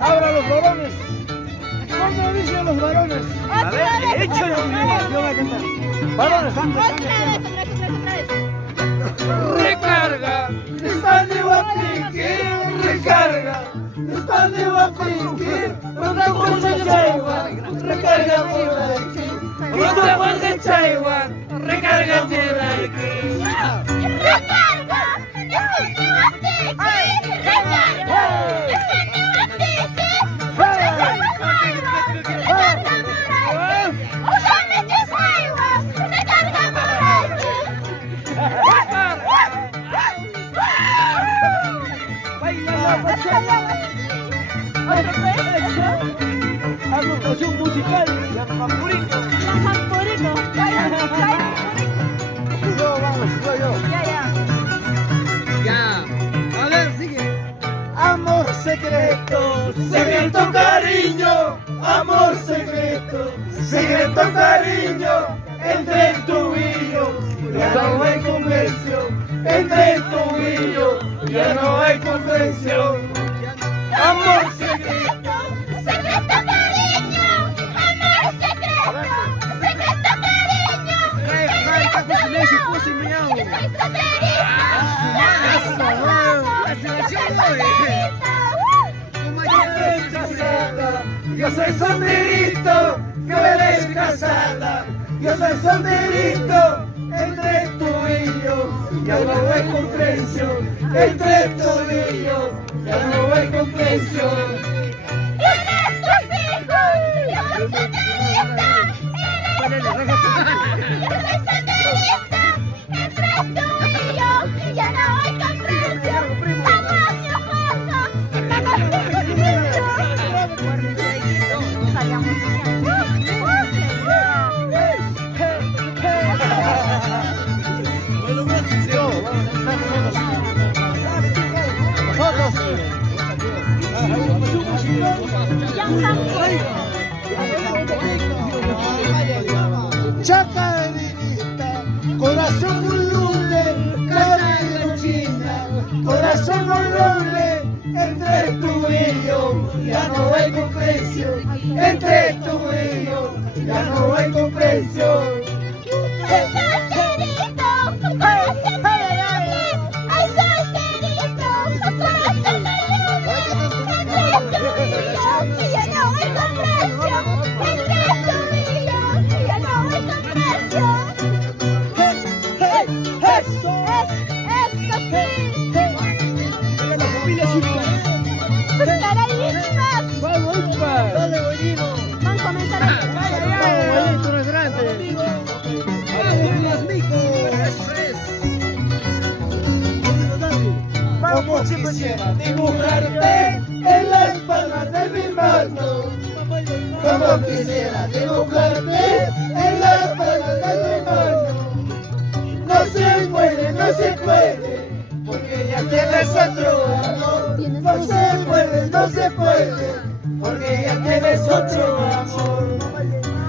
Abra los varones. ¿Cómo dicen los varones? A ver, échalo. Yo voy a cantar. Varones, Otra vez. recarga, espalda guapique, recarga, espalda guapique, otra cosa chaiwa, recarga por aquí, otra cosa chaiwa, recarga por aquí. ¡Recarga! Agrupación musical, Yampapurito. Yo, vamos, yo. Ya. A ver, sigue. Amor secreto, secreto cariño, amor secreto, secreto cariño, entre tú y yo, ya no hay comprensión, entre tú y yo, ya no hay comprensión. Amor secreto, Secreto cariño, amor secreto cariño. Está con silencio, pues, y miau. yo soy solterito, yo eres casada, yo soy solterito, entre tú y yo, ya no hay comprensión, entre tú y yo, ya no hay comprensión. Chacarita, corazón ulule, cara de china, corazón ulule, entre tú y yo, ya no hay comprensión, entre tú y yo, ya no hay comprensión. Como quisiera dibujarte en las palmas de mi mano, como quisiera dibujarte en las palmas de mi mano. No se puede, no se puede, porque ya tienes otro amor. No se puede, no se puede, porque ya tienes otro amor.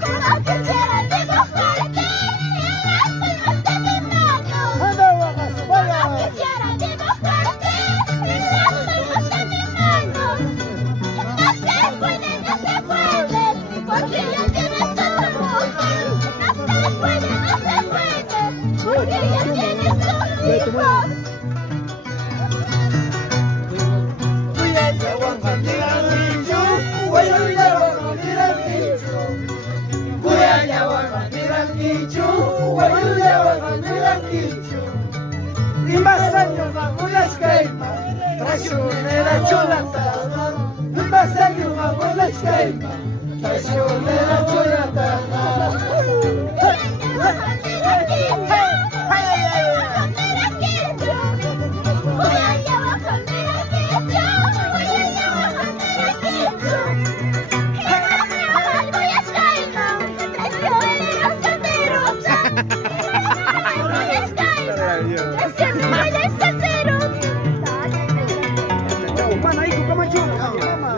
Como quisiera dibujarte en las palmas de mi mano. ¡Anda, bajas, vaya! Como quisiera dibujarte en las palmas de mi mano. No se puede, porque ya tienes otra mujer. No se puede, porque ya tienes dos hijos. Y más años bajo las caimas, traicionera cholata. Y más años bajo las caimas, traicionera cholata. Mana Iko Camacho. Mama.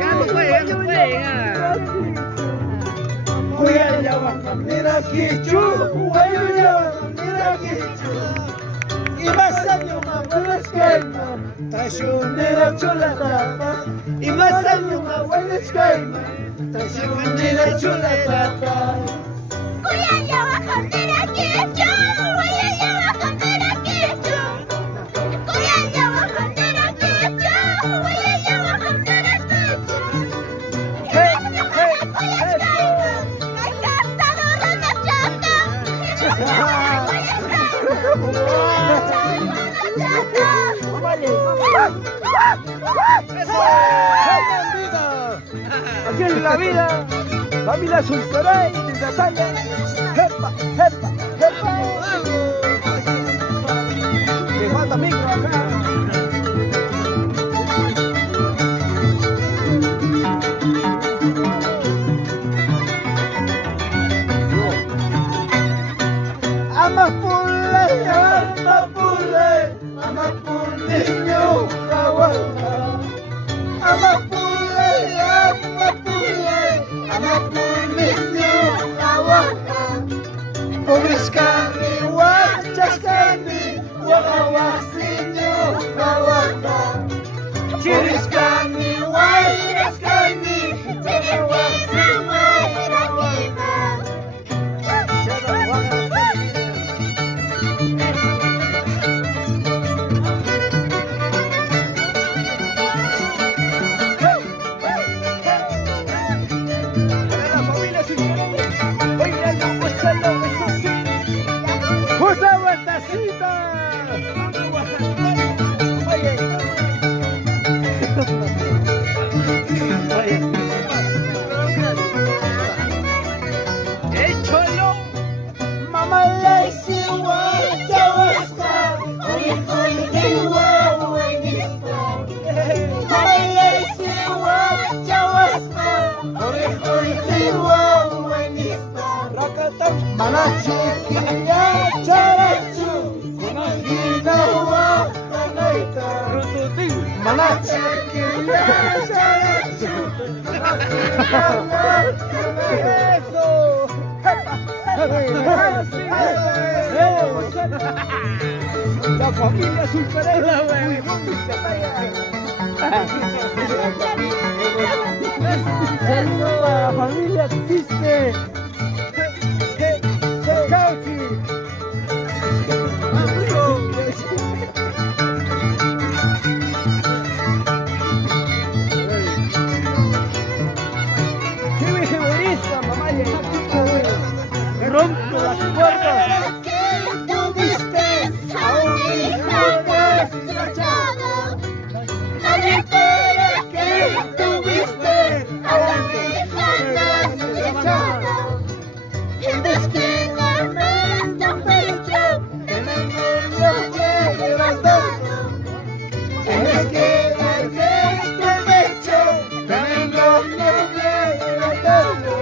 Ya no puede. Kuyayawa kamera kichu, kuyayawa kamera kichu. Imasanyo mabulas kaima, tashunera chula tapa. Imasanyo mabulas kaima, tashunera chula tapa. Kuyayawa kamera kichu, kuyayawa kamera kichu. Kuyayawa kamera kichu, kuyayawa kamera kichu. Así es la vida. Familia Sultaray de Natalia. Jepa, jepa, jepa. Que falta micro acá. Amapule, kawaka. Amapule, kawaka. Obriskani, wachaskani, wakawasinyo, kawaka. Chiriskani, wachaskani, wakawasinyo, kawaka. Malachikia charachu, kunahina wa kanaita. Malachikia charachu, kunahina wa kanaita. La familia Sultaray, saludos a la familia Quiste. Rompe las puertas. Tuviste a un hijo destrozado. No recuerdo que tuviste a un hijo destrozado. En desquinamiento pecho, En el mundo que llevas dado, en desquinamiento pecho, en el mundo que llevas dado.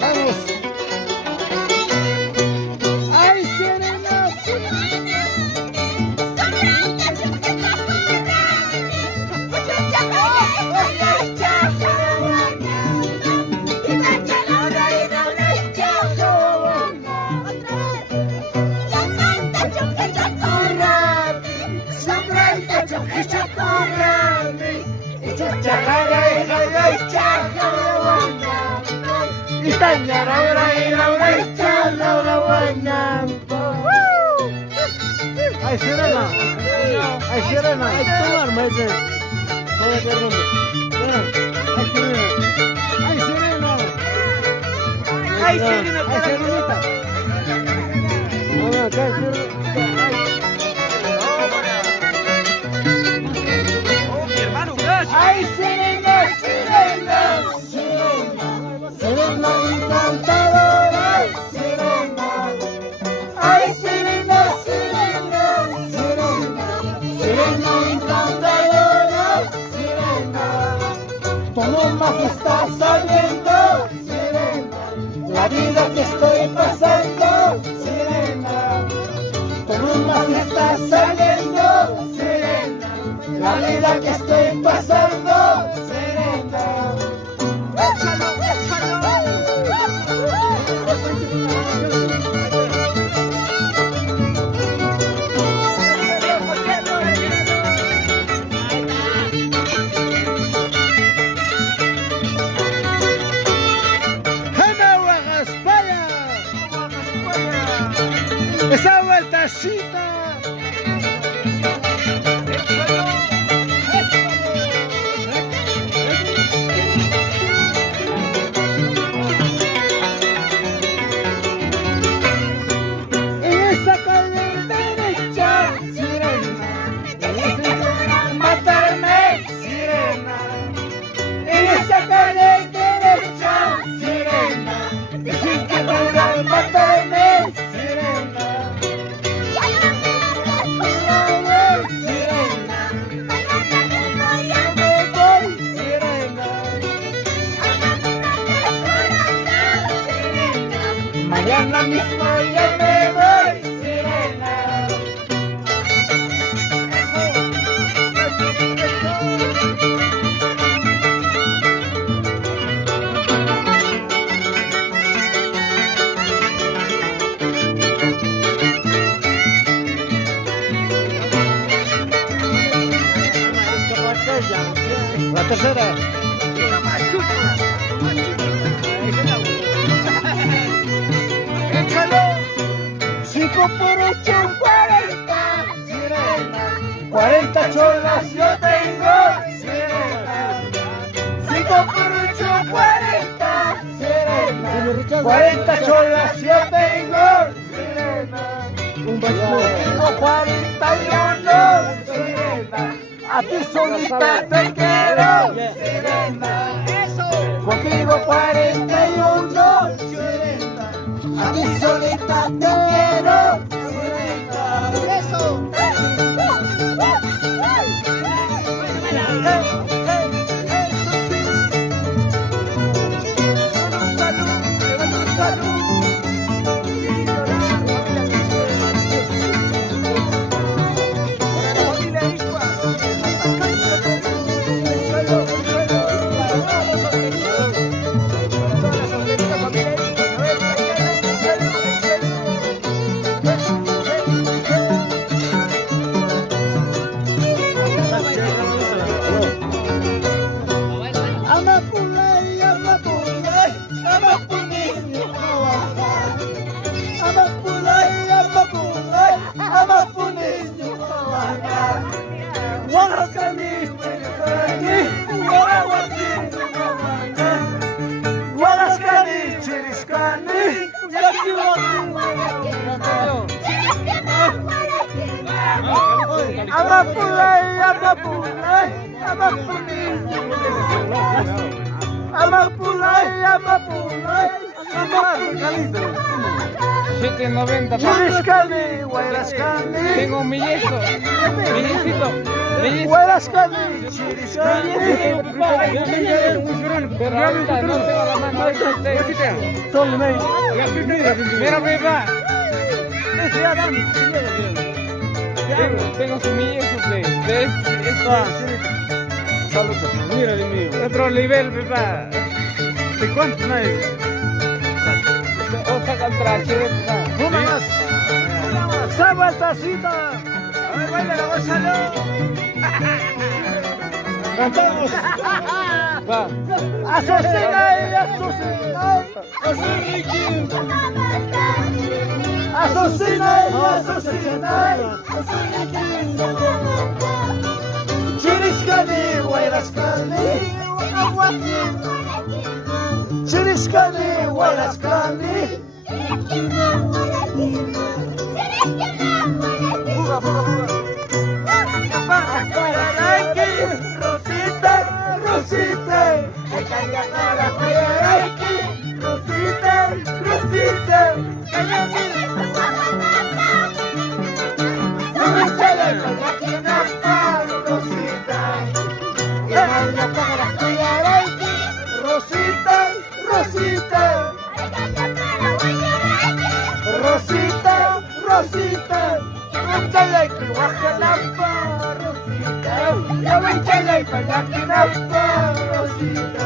Vamos. Daña, Laura y Laura y Chan, Laura Guañampo. Ay, sirena. Ay, sirena. Ay, tú armas ese. Todo el mundo. Ay, sirena. Ay, sirena. Ay, sirena. Ay, sirenita. No, acá, sirena. Ay, sirena, sirena, sirena, sirena encantadora, sirena. Ay, sirena, sirena, sirena, sirena encantadora, sirena. Tú nomás estás sabiendo, sirena, la vida que estoy pasando, sirena. Tú nomás estás sabiendo, sirena, la vida que estoy pasando, serena. ¡Échalo, échalo! ¡Jana Guagaspaya! ¡Esa vueltacita! Mañana mismo ya me voy, sirena. La tercera. Cinco por 8, 40, sirena. 40 cholas yo tengo, sirena. 5 por 8, 40, sirena. 40 cholas yo tengo, sirena. Un contigo 41, sirena. A ti solita te quiero, sirena. Contigo 41, sirena. A ti solita te quiero, sirena. Eso. Tengo un mellecito. Pero ahorita no tengo la mano. Mira, papá. Tengo sus mellizos de mira, Dios mío. Otro nivel, papá. ¿De cuánto no es? O saca el traje, papá. Una más. ¡Esa vueltacita! A ver, baila, gózalo. Cantamos. Va. Azucena y Azucena. Azucena y Azucena. Chiriskani, Wairaskani. Chiriskani, Wairaskani. Fuga, fuga, fuga. Rosita, Rosita, Rosita, Rosita, Rosita, Rosita, Rosita,